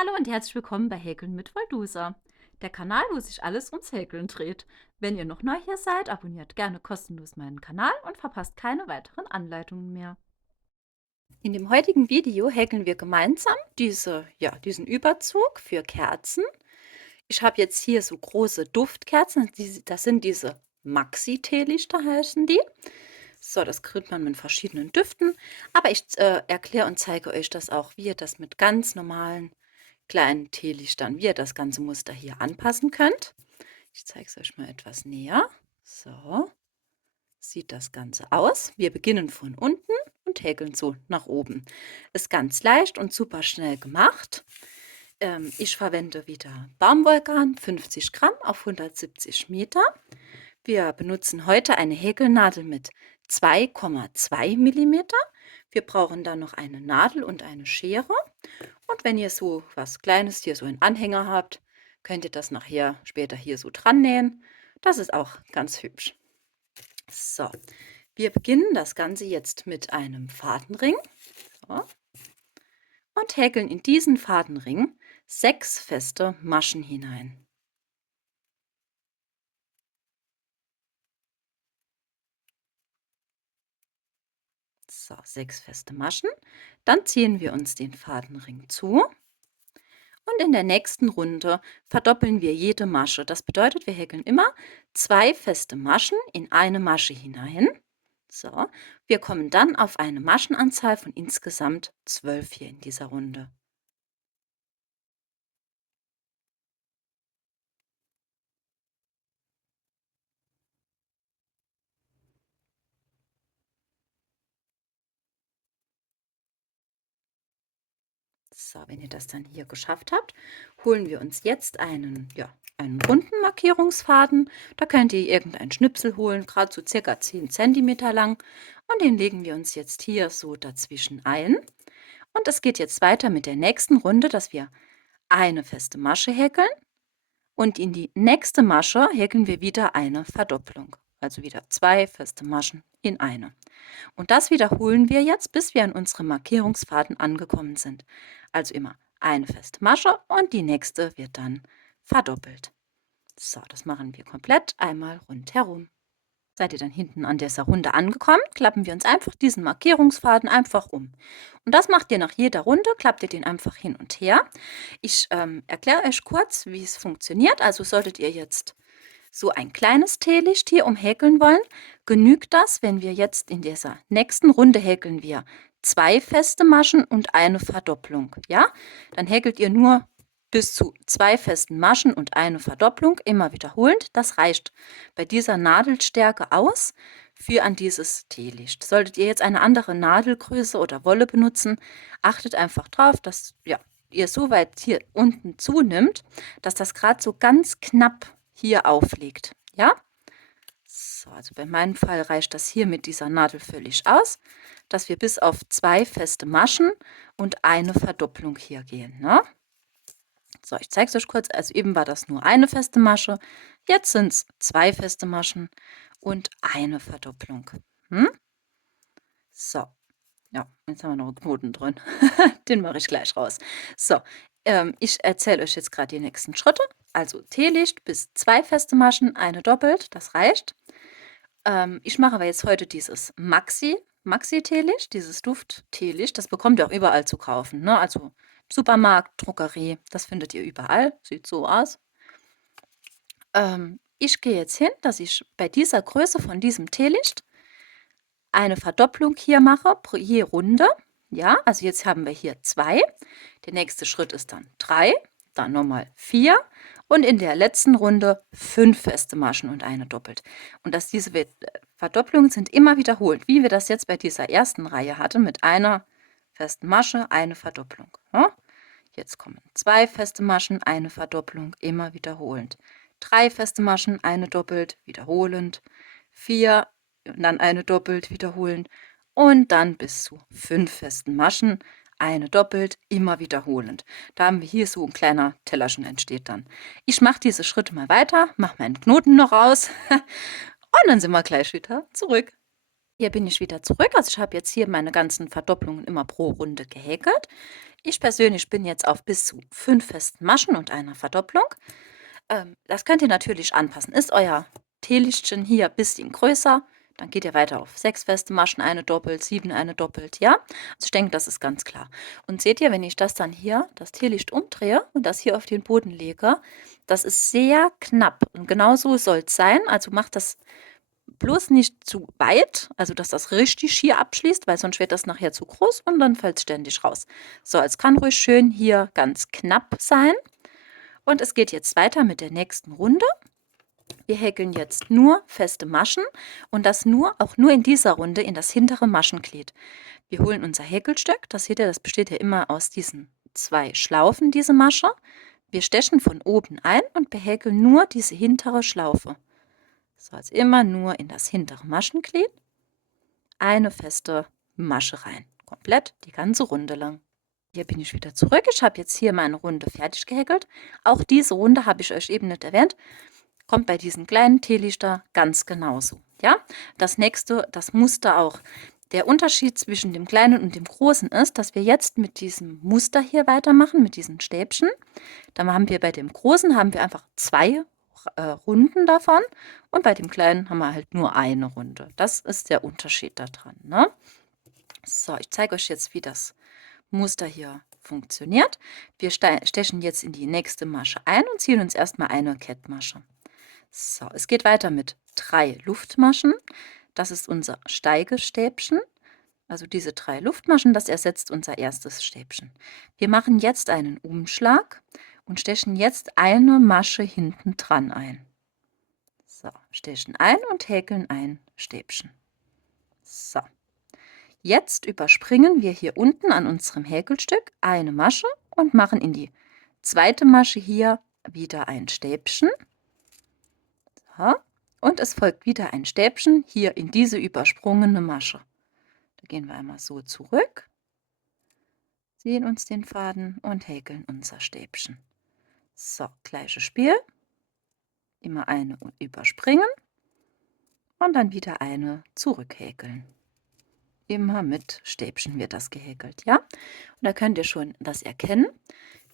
Hallo und herzlich willkommen bei Häkeln mit Waldusa, der Kanal, wo sich alles ums Häkeln dreht. Wenn ihr noch neu hier seid, abonniert gerne kostenlos meinen Kanal und verpasst keine weiteren Anleitungen mehr. In dem heutigen Video häkeln wir gemeinsam diesen Überzug für Kerzen. Ich habe jetzt hier so große Duftkerzen, das sind diese Maxi-Teelichter heißen die. So, das kriegt man mit verschiedenen Düften, aber ich erkläre und zeige euch das auch, wie ihr das mit ganz normalen kleinen Teelichtern, wie ihr das ganze Muster hier anpassen könnt. Ich zeige es euch mal etwas näher. So sieht das Ganze aus. Wir beginnen von unten und häkeln so nach oben. Ist ganz leicht und super schnell gemacht. Ich verwende wieder Baumwollgarn, 50 Gramm auf 170 Meter. Wir benutzen heute eine Häkelnadel mit 2,2 Millimeter. Wir brauchen dann noch eine Nadel und eine Schere. Und wenn ihr so was Kleines hier so einen Anhänger habt, könnt ihr das nachher später hier so dran nähen. Das ist auch ganz hübsch. So, wir beginnen das Ganze jetzt mit einem Fadenring. So. Und häkeln in diesen Fadenring 6 feste Maschen hinein. So, 6 feste Maschen. Dann ziehen wir uns den Fadenring zu. Und in der nächsten Runde verdoppeln wir jede Masche. Das bedeutet, wir häkeln immer 2 feste Maschen in eine Masche hinein. So, wir kommen dann auf eine Maschenanzahl von insgesamt 12 hier in dieser Runde. So, wenn ihr das dann hier geschafft habt, holen wir uns jetzt einen runden Markierungsfaden. Da könnt ihr irgendeinen Schnipsel holen, gerade so circa 10 Zentimeter lang. Und den legen wir uns jetzt hier so dazwischen ein. Und es geht jetzt weiter mit der nächsten Runde, dass wir eine feste Masche häkeln und in die nächste Masche häkeln wir wieder eine Verdopplung. Also wieder 2 feste Maschen in eine. Und das wiederholen wir jetzt, bis wir an unserem Markierungsfaden angekommen sind. Also immer eine feste Masche und die nächste wird dann verdoppelt. So, das machen wir komplett einmal rundherum. Seid ihr dann hinten an dieser Runde angekommen, klappen wir uns einfach diesen Markierungsfaden einfach um. Und das macht ihr nach jeder Runde, klappt ihr den einfach hin und her. Ich erkläre euch kurz, wie es funktioniert. Also solltet ihr jetzt so ein kleines Teelicht hier umhäkeln wollen, genügt das, wenn wir jetzt in dieser nächsten Runde häkeln wir 2 feste Maschen und eine Verdopplung. Ja? Dann häkelt ihr nur bis zu 2 festen Maschen und eine Verdopplung, immer wiederholend. Das reicht bei dieser Nadelstärke aus für an dieses Teelicht. Solltet ihr jetzt eine andere Nadelgröße oder Wolle benutzen, achtet einfach drauf, dass ihr so weit hier unten zunimmt, dass das gerade so ganz knapp hier aufliegt. Ja? So, also bei meinem Fall reicht das hier mit dieser Nadel völlig aus, dass wir bis auf 2 feste Maschen und eine Verdopplung hier gehen. Ne? So, ich zeige es euch kurz. Also eben war das nur eine feste Masche. Jetzt sind es 2 feste Maschen und eine Verdopplung. Hm? So, ja, jetzt haben wir noch einen Knoten drin. Den mache ich gleich raus. So, ich erzähle euch jetzt gerade die nächsten Schritte. Also Teelicht bis 2 feste Maschen, eine doppelt, das reicht. Ich mache aber jetzt heute dieses Maxi-Teelicht, dieses Duft-Teelicht. Das bekommt ihr auch überall zu kaufen. Ne? Also Supermarkt, Drogerie, das findet ihr überall. Sieht so aus. Ich gehe jetzt hin, dass ich bei dieser Größe von diesem Teelicht eine Verdopplung hier mache, je Runde. Ja, also jetzt haben wir hier 2. Der nächste Schritt ist dann 3, dann nochmal 4 und in der letzten Runde 5 feste Maschen und eine doppelt. Und dass diese Verdopplungen sind immer wiederholt, wie wir das jetzt bei dieser ersten Reihe hatten, mit einer festen Masche, eine Verdopplung. Ja? Jetzt kommen 2 feste Maschen, eine Verdopplung, immer wiederholend. 3 feste Maschen, eine doppelt, wiederholend. 4 und dann eine doppelt, wiederholend. Und dann bis zu 5 festen Maschen, eine doppelt, immer wiederholend. Da haben wir hier so ein kleiner Tellerchen entsteht dann. Ich mache diese Schritte mal weiter, mache meinen Knoten noch raus und dann sind wir gleich wieder zurück. Hier bin ich wieder zurück. Also ich habe jetzt hier meine ganzen Verdopplungen immer pro Runde gehäkelt. Ich persönlich bin jetzt auf bis zu 5 festen Maschen und einer Verdopplung. Das könnt ihr natürlich anpassen. Ist euer Teelichtchen hier ein bisschen größer, dann geht ihr weiter auf 6 feste Maschen, eine doppelt, 7 eine doppelt, ja? Also ich denke, das ist ganz klar. Und seht ihr, wenn ich das dann hier, das Teelicht umdrehe und das hier auf den Boden lege, das ist sehr knapp. Und genau so soll es sein. Also macht das bloß nicht zu weit, also dass das richtig hier abschließt, weil sonst wird das nachher zu groß und dann fällt es ständig raus. So, es kann ruhig schön hier ganz knapp sein. Und es geht jetzt weiter mit der nächsten Runde. Wir häkeln jetzt nur feste Maschen und das auch nur in dieser Runde in das hintere Maschenglied. Wir holen unser Häkelstück, das seht ihr, das besteht ja immer aus diesen 2 Schlaufen, diese Masche. Wir stechen von oben ein und behäkeln nur diese hintere Schlaufe. So, jetzt immer nur in das hintere Maschenglied eine feste Masche rein. Komplett die ganze Runde lang. Hier bin ich wieder zurück. Ich habe jetzt hier meine Runde fertig gehäkelt. Auch diese Runde habe ich euch eben nicht erwähnt. Kommt bei diesen kleinen Teelichter ganz genauso. Ja, das nächste, das Muster auch. Der Unterschied zwischen dem kleinen und dem großen ist, dass wir jetzt mit diesem Muster hier weitermachen, mit diesen Stäbchen. Dann haben wir bei dem großen haben wir einfach 2 Runden davon und bei dem kleinen haben wir halt nur eine Runde. Das ist der Unterschied daran. Ne? So, ich zeige euch jetzt, wie das Muster hier funktioniert. Wir stechen jetzt in die nächste Masche ein und ziehen uns erstmal eine Kettmasche. So, es geht weiter mit 3 Luftmaschen. Das ist unser Steigestäbchen. Also diese 3 Luftmaschen, das ersetzt unser erstes Stäbchen. Wir machen jetzt einen Umschlag und stechen jetzt eine Masche hinten dran ein. So, stechen ein und häkeln ein Stäbchen. So. Jetzt überspringen wir hier unten an unserem Häkelstück eine Masche und machen in die zweite Masche hier wieder ein Stäbchen. So. Und es folgt wieder ein Stäbchen hier in diese übersprungene Masche. Da gehen wir einmal so zurück, ziehen uns den Faden und häkeln unser Stäbchen. So, gleiches Spiel. Immer eine überspringen und dann wieder eine zurückhäkeln. Immer mit Stäbchen wird das gehäkelt, ja? Und da könnt ihr schon das erkennen.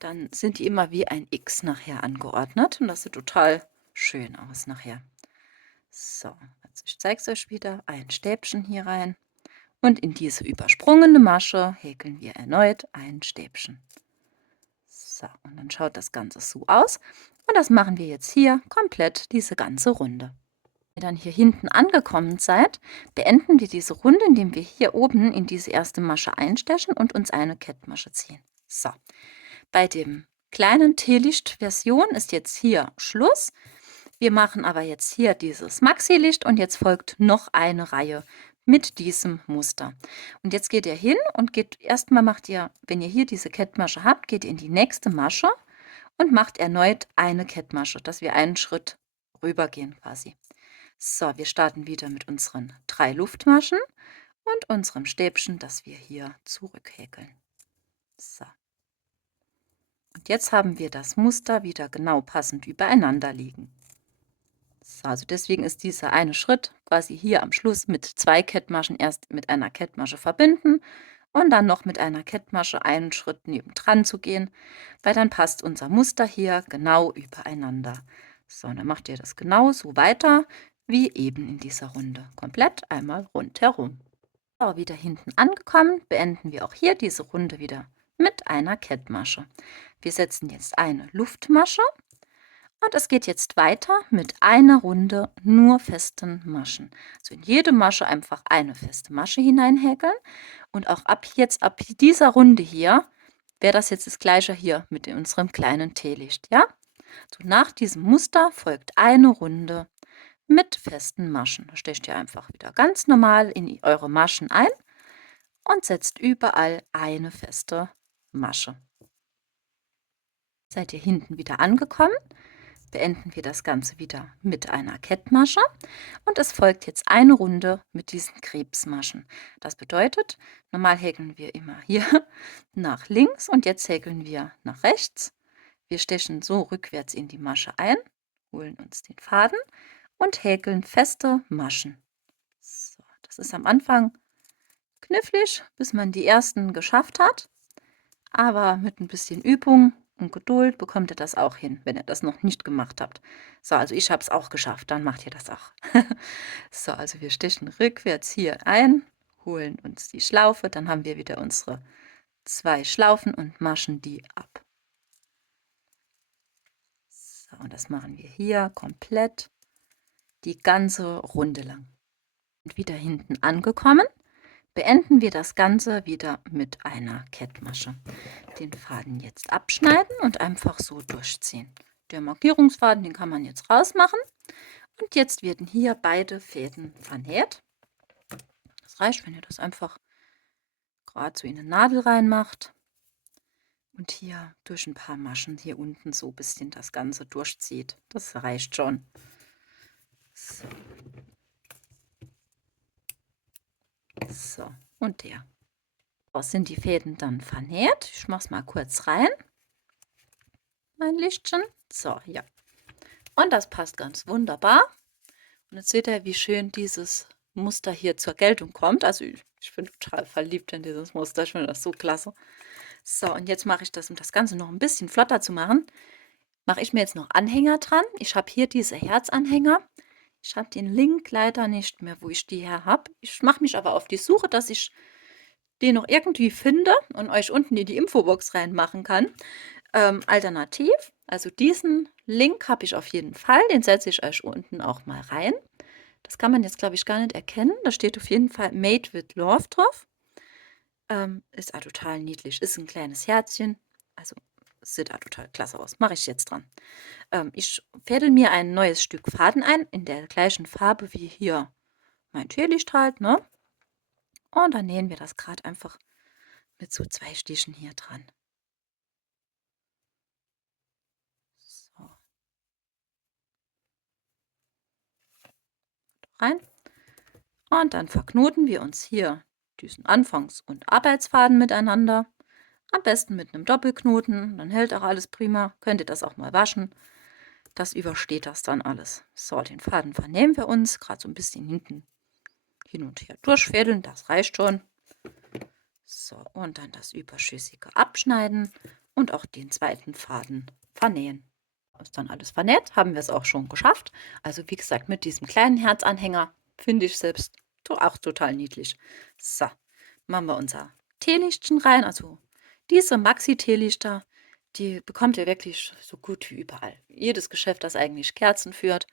Dann sind die immer wie ein X nachher angeordnet und das sieht total schön aus nachher. So, also ich zeige es euch wieder. Ein Stäbchen hier rein und in diese übersprungene Masche häkeln wir erneut ein Stäbchen. So, und dann schaut das Ganze so aus. Und das machen wir jetzt hier komplett diese ganze Runde. Wenn ihr dann hier hinten angekommen seid, beenden wir diese Runde, indem wir hier oben in diese erste Masche einstechen und uns eine Kettmasche ziehen. So, bei dem kleinen Teelicht-Version ist jetzt hier Schluss. Wir machen aber jetzt hier dieses Maxi-Licht und jetzt folgt noch eine Reihe mit diesem Muster. Und jetzt geht ihr hin und macht ihr, wenn ihr hier diese Kettmasche habt, geht ihr in die nächste Masche und macht erneut eine Kettmasche, dass wir einen Schritt rübergehen quasi. So, wir starten wieder mit unseren 3 Luftmaschen und unserem Stäbchen, das wir hier zurückhäkeln. So. Und jetzt haben wir das Muster wieder genau passend übereinander liegen. So, also deswegen ist dieser eine Schritt quasi hier am Schluss mit 2 Kettmaschen erst mit einer Kettmasche verbinden und dann noch mit einer Kettmasche einen Schritt nebendran zu gehen, weil dann passt unser Muster hier genau übereinander. So, und dann macht ihr das genauso weiter wie eben in dieser Runde. Komplett einmal rundherum. So, wieder hinten angekommen, beenden wir auch hier diese Runde wieder mit einer Kettmasche. Wir setzen jetzt eine Luftmasche und es geht jetzt weiter mit einer Runde nur festen Maschen. Also in jede Masche einfach eine feste Masche hineinhäkeln und auch ab dieser Runde hier wäre das jetzt das gleiche hier mit unserem kleinen Teelicht, ja? So nach diesem Muster folgt eine Runde mit festen Maschen. Da stecht ihr einfach wieder ganz normal in eure Maschen ein und setzt überall eine feste Masche. Seid ihr hinten wieder angekommen, beenden wir das Ganze wieder mit einer Kettmasche und es folgt jetzt eine Runde mit diesen Krebsmaschen. Das bedeutet, normal häkeln wir immer hier nach links und jetzt häkeln wir nach rechts. Wir stechen so rückwärts in die Masche ein, holen uns den Faden und häkeln feste Maschen. So, das ist am Anfang knifflig, bis man die ersten geschafft hat. aber mit ein bisschen Übung und Geduld bekommt ihr das auch hin, wenn ihr das noch nicht gemacht habt. So, also ich habe es auch geschafft, dann macht ihr das auch. So, also wir stechen rückwärts hier ein, holen uns die Schlaufe, dann haben wir wieder unsere 2 Schlaufen und maschen die ab. So, und das machen wir hier komplett die ganze Runde lang. Und wieder hinten angekommen, beenden wir das Ganze wieder mit einer Kettmasche. Den Faden jetzt abschneiden und einfach so durchziehen. Der Markierungsfaden, den kann man jetzt rausmachen. Und jetzt werden hier beide Fäden vernäht. Das reicht, wenn ihr das einfach gerade so in eine Nadel reinmacht und hier durch ein paar Maschen hier unten so ein bisschen das Ganze durchzieht. Das reicht schon. So. So, und der. So sind die Fäden dann vernäht. Ich mache es mal kurz rein. Mein Lichtchen. So, ja. Und das passt ganz wunderbar. Und jetzt seht ihr, wie schön dieses Muster hier zur Geltung kommt. Also ich bin total verliebt in dieses Muster. Ich finde das so klasse. So, und jetzt mache ich das, um das Ganze noch ein bisschen flotter zu machen, mache ich mir jetzt noch Anhänger dran. Ich habe hier diese Herzanhänger. Ich habe den Link leider nicht mehr, wo ich die her habe. Ich mache mich aber auf die Suche, dass ich den noch irgendwie finde und euch unten in die Infobox reinmachen kann. Alternativ, also diesen Link habe ich auf jeden Fall, den setze ich euch unten auch mal rein. Das kann man jetzt, glaube ich, gar nicht erkennen. Da steht auf jeden Fall Made with Love drauf. Ist auch total niedlich. Ist ein kleines Herzchen. Also sieht auch total klasse aus. Mache ich jetzt dran. Ich fädel mir ein neues Stück Faden ein, in der gleichen Farbe wie hier mein Teelicht halt, ne? Und dann nähen wir das gerade einfach mit so 2 Stichen hier dran. So, rein. Und dann verknoten wir uns hier diesen Anfangs- und Arbeitsfaden miteinander. Am besten mit einem Doppelknoten, dann hält auch alles prima. Könnt ihr das auch mal waschen. Das übersteht das dann alles. So, den Faden vernähen wir uns, gerade so ein bisschen hinten hin und her durchfädeln, das reicht schon. So, und dann das Überschüssige abschneiden und auch den zweiten Faden vernähen. Ist dann alles vernäht, haben wir es auch schon geschafft. Also wie gesagt, mit diesem kleinen Herzanhänger finde ich selbst auch total niedlich. So, machen wir unser Teelichtchen rein. Also diese Maxi-Teelichter, die bekommt ihr wirklich so gut wie überall. Jedes Geschäft, das eigentlich Kerzen führt,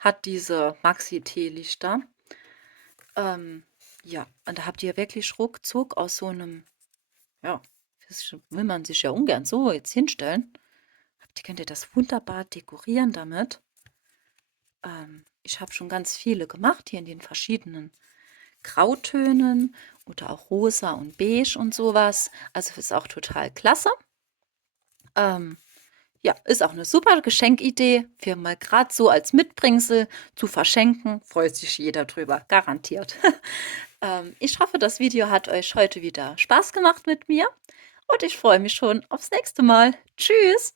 hat diese Maxi-Teelichter. Ja, und da habt ihr wirklich ruckzuck aus so einem, ja, das will man sich ja ungern so jetzt hinstellen. Könnt ihr das wunderbar dekorieren damit. Ich habe schon ganz viele gemacht, hier in den verschiedenen Grautönen oder auch rosa und beige und sowas. Also ist auch total klasse. Ja, ist auch eine super Geschenkidee für mal gerade so als Mitbringsel zu verschenken. Freut sich jeder drüber, garantiert. Ich hoffe, das Video hat euch heute wieder Spaß gemacht mit mir und ich freue mich schon aufs nächste Mal. Tschüss!